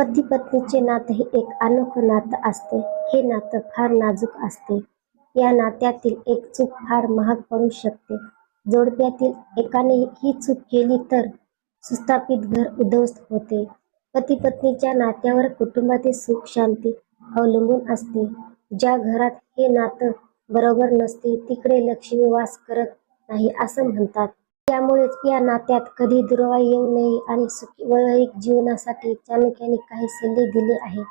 पती पत्नीचे नाते हे एक अनोखं नातं असते. हे नातं फार नाजूक असते. या नात्यातील एक चूक फार महाग पडू शकते. जोडप्यातील एकाने ही चूक केली तर सुस्थापित घर उद्ध्वस्त होते. पती पत्नीच्या नात्यावर कुटुंबातील सुख शांती अवलंबून असते. ज्या घरात हे नातं बरोबर नसते तिकडे लक्ष्मी वास करत नाही असं म्हणतात. त्यामुळेच या नात्यात कधी दुरावा येऊ नये आणि सुखी वैवाहिक जीवनासाठी चाणक्याने काही सल्ले दिले आहे.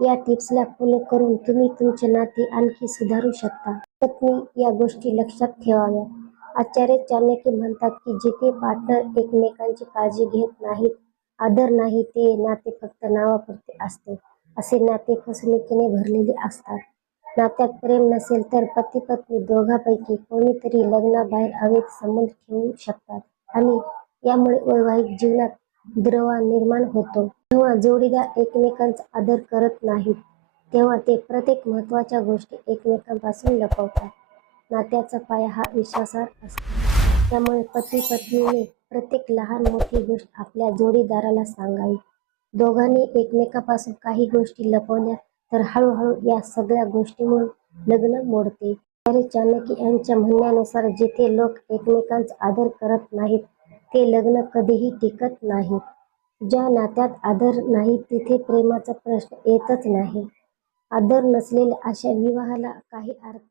या टिप्सला फॉलो करून तुम्ही तुमचे नाते आणखी सुधारू शकता. पत्नी या गोष्टी लक्षात ठेवाव्या. आचार्य चाणक्य म्हणतात की जिथे पार्टनर एकमेकांची काळजी घेत नाहीत, आदर नाही, ते नाते फक्त नावापुरते असते. असे नाते फसवणुकीने भरलेले असतात. नात्यात प्रेम नसेल तर पती पत्नी दोघांपैकी कोणीतरी लग्नाबाहेर अवैध संबंध ठेवू शकतात आणि यामुळे वैवाहिक जीवनात दुरावा निर्माण होतो. जेव्हा जोडीदार एकमेकांचा आदर करत नाहीत तेव्हा ते प्रत्येक महत्त्वाच्या गोष्टी एकमेकांपासून लपवतात. नात्याचा पाया हा विश्वासावर असतो. त्यामुळे पती पत्नीने प्रत्येक लहान मोठी गोष्ट आपल्या जोडीदाराला सांगावी. दोघांनी एकमेकांपासून काही गोष्टी लपवल्या तर हळूहळू या सगळ्या गोष्टींमुळे लग्न मोडते. आचार्य चाणक्य यांच्या म्हणण्यानुसार जिथे लोक एकमेकांचा आदर करत नाहीत ते लग्न कधीही टिकत नाहीत. ज्या नात्यात आदर नाही तिथे प्रेमाचा प्रश्न येतच नाही. आदर नसलेल्या अशा विवाहाला काही अर्थ